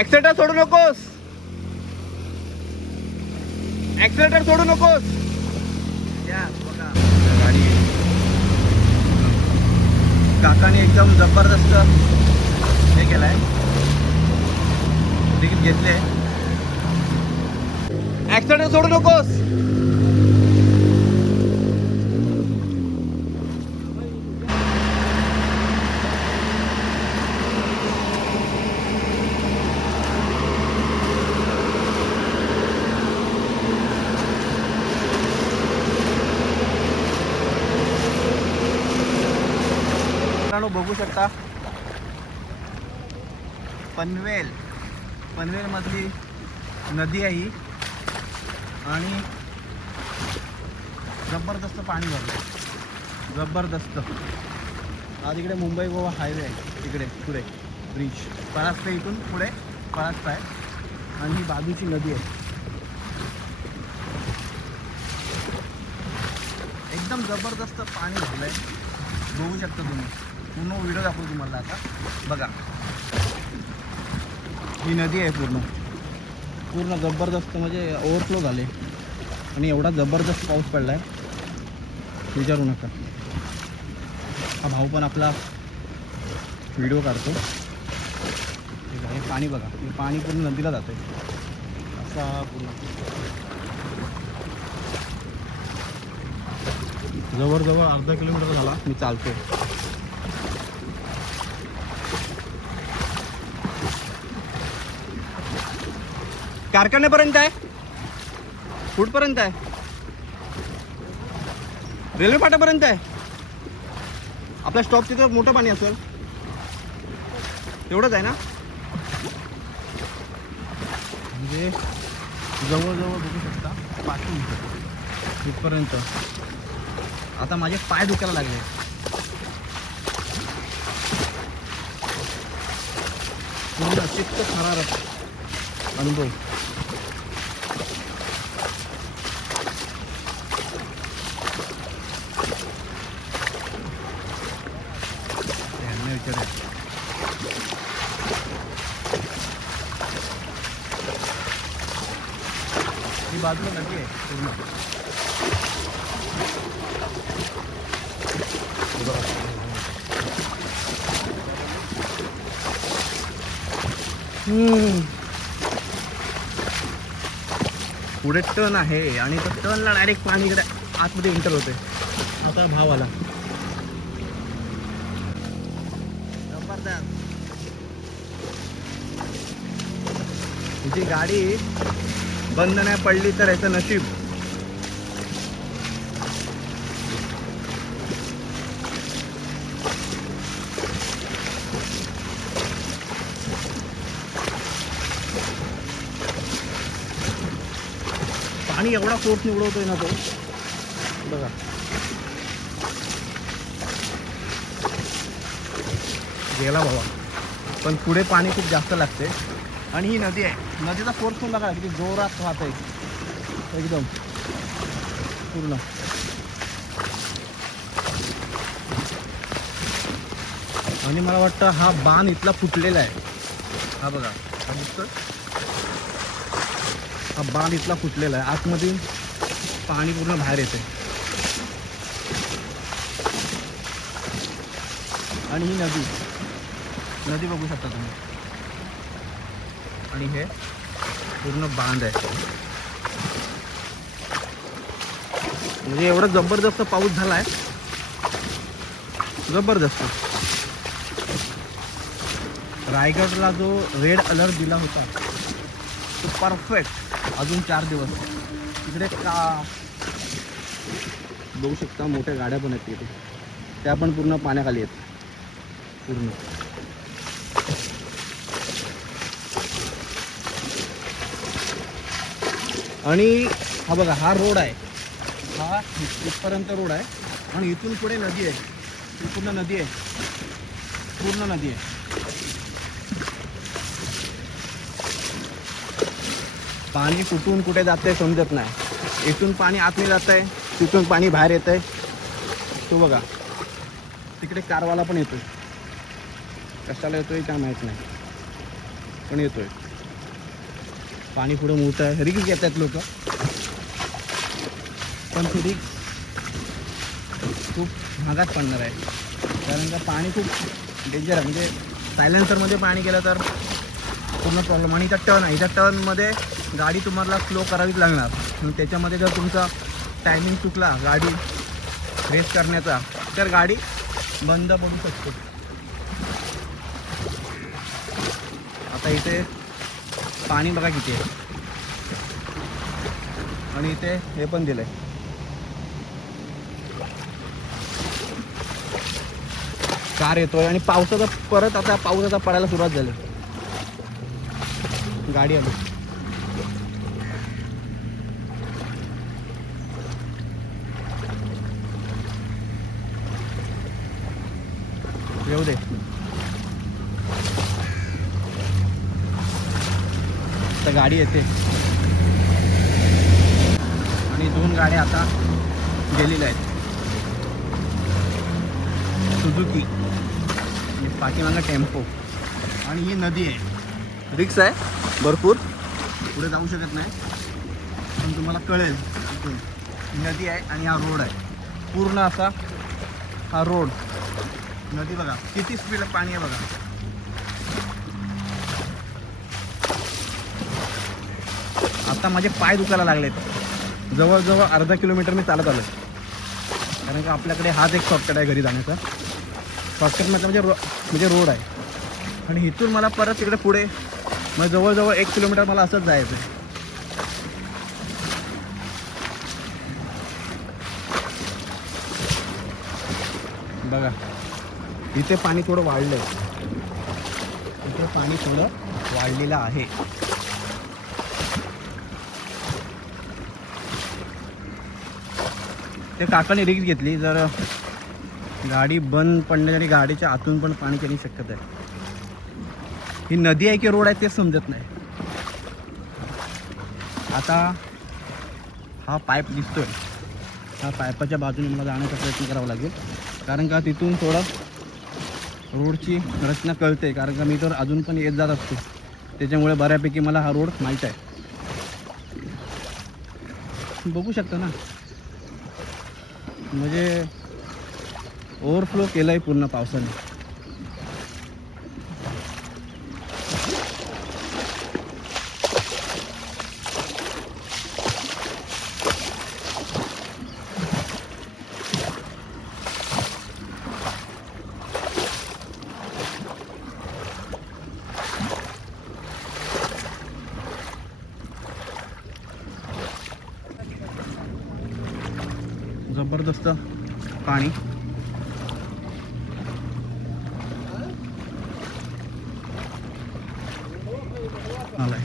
Accelerator सोडू नकोस, accelerator सोडू नकोस. या बघा गाडी काकाने एकदम जबरदस्त हे केलाय, तिकीट घेतले. ऍक्सिलेटर सोडू नकोस. बघू शकता पनवेल मधली नदी आहे ही आणि जबरदस्त पाणी भरलं, जबरदस्त. आज इकडे मुंबई गोवा हायवे आहे, इकडे पुढे ब्रिज परास्ता, इथून पुढे परास्ता आहे आणि ही बाजूची नदी आहे. एकदम जबरदस्त पाणी भरलं आहे, बघू शकता तुम्ही. पूर्ण व्हिडिओ दाखवू तुम्हाला आता. बघा ही नदी आहे, पूर्ण जबरदस्त म्हणजे ओव्हरफ्लो झाले आणि एवढा जबरदस्त पाऊस पडला आहे विचारू नका. हा भाऊ पण आपला व्हिडिओ काढतो. हे पाणी बघा, हे पाणी पूर्ण नदीला जातं असा पूर्ण. जवळजवळ अर्धा किलोमीटर झाला मी चालतोय. कारखान्यापर्यंत आहे, कुठपर्यंत आहे? रेल्वे फाट्यापर्यंत आहे. आपला स्टॉप तिथं मोठं पाणी असेल, तेवढंच आहे ना? म्हणजे जवळजवळ बघू शकता 5 मीटर इथपर्यंत. आता माझे पाय दुखायला लागले. पूर्ण चित्त थरारक अनुभव. ही बाजूला नदी आहे पूर्ण. पुढे टर्न आहे आणि तो टर्नला डायरेक्ट पाणी इकडे आतमध्ये एंटर होते. आता भाव आला जबरदस्त. तुझी गाडी बंद नाही पडली तर याचं नशीब. पाणी एवढा फोर्स निवडवतोय ना तो, बघा. गेला बाबा, पण पुढे पाणी खूप जास्त लागते. आणि ही नदी आहे, नदीचा फोर्स पण बघा किती जोरात वाहत आहे एकदम पूर्ण. आणि मला वाटतं हा बांध इथला फुटलेला आहे. हा बघा, हा दिसतोय, हा बांध इथला फुटलेला आहे. आतमधून पाणी पूर्ण बाहेर येते. आणि ही नदी बघू शकता तुम्ही. आणि हे पूर्ण बांध आहे. म्हणजे एवढा जबरदस्त पाऊस झाला आहे, जबरदस्त. रायगडला जो रेड अलर्ट दिला होता तो परफेक्ट. अजून 4 दिवस तिकडे का बघू शकता, मोठ्या गाड्या पण आहेत तिथे, त्या पण पूर्ण पाण्याखाली आहेत पूर्ण. आणि हा बघा, हा रोड आहे, हा इथपर्यंत रोड आहे आणि इथून पुढे नदी आहे. ही पूर्ण नदी आहे, पूर्ण नदी आहे. पाणी कुठून कुठे जाते समजत नाही. इथून पाणी आतमध्ये जात आहे, तिथून पाणी बाहेर येत आहे. तो बघा तिकडे कारवाला पण येतोय, कशाला येतोय काय माहीत नाही, पण येतोय. पाणी पुढं मोठं आहे, रिक्स घेत आहेत लोक, पण ती रिक्स खूप महागात पडणार आहे. कारण का पाणी खूप डेंजर आहे. म्हणजे सायलेन्सरमध्ये पाणी गेलं तर पूर्ण प्रॉब्लेम. आणि टर्न आहे, टर्नमध्ये गाडी तुम्हाला स्लो करावीच लागणार. आणि त्याच्यामध्ये जर तुमचा टायमिंग चुकला गाडी रेस करण्याचा तर गाडी बंद पडू शकते. आता इथे पाणी बघा किती आहे. आणि इथे हे पण दिलं आहे, कार येतोय. आणि पावसाचा परत आता पाऊस आता पडायला सुरुवात झाली. गाडी आली. येऊ दे. तर गाडी येते. आणि 2 गाड्या आता गेलेल्या आहेत, सुझुकी आणि पाठीमागं टेम्पो. आणि ही नदी आहे, रिक्स आहे भरपूर, पुढे जाऊ शकत नाही. पण तुम्हाला कळेल इथून नदी आहे आणि हा रोड आहे पूर्ण असा. हा रोड, नदी बघा किती स्पीड पाणी आहे बघा. आता माझे पाय दुखायला लागलेत. जवळजवळ अर्धा किलोमीटर मी चालत आलो. कारण का आपल्याकडे हाच एक शॉर्टकट आहे घरी जाण्याचा. शॉर्टकट म्हणजे रोड आहे. आणि इथून मला परत तिकडे पुढे मग जवळजवळ 1 किलोमीटर मला असंच जायचं आहे. बघा इथे पाणी थोडं वाढलं आहे. इथे पाणी थोडं वाढलेलं आहे. ते काकाने रिक्स घेतली. जर गाडी बंद पडण्याची आणि गाडीच्या आतून पण पाणी येण्याची शक्यता आहे. ही नदी आहे की रोड आहे तेच समजत नाही. आता हा पाईप दिसतोय, ह्या पाईपाच्या बाजूने मला जाण्याचा प्रयत्न करावा लागेल. कारण का तिथून थोडं रोडची रचना कळते. कारण का मी तर अजून पण येत जात असतो, त्याच्यामुळे बऱ्यापैकी मला हा रोड माहीत आहे. बघू शकता ना, म्हणजे ओव्हरफ्लो केलं आहे पूर्ण पावसाने. जबरदस्त पाणी आलंय.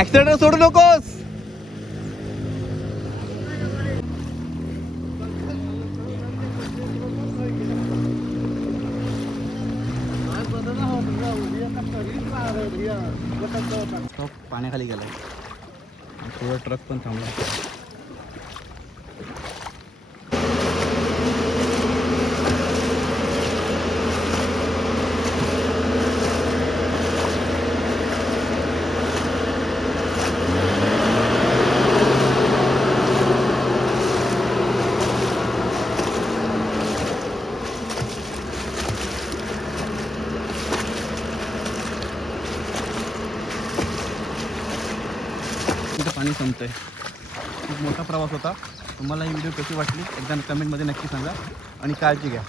ऍक्सिडेंट सोडू नकोस. पाण्याखाली गेलाय. थोडं ट्रक पण थांबला. पाणी संपतंय. खूप मोठा प्रवास होता. तुम्हाला ही व्हिडिओ कशी वाटली एकदा कमेंटमध्ये नक्की सांगा आणि काळजी घ्या.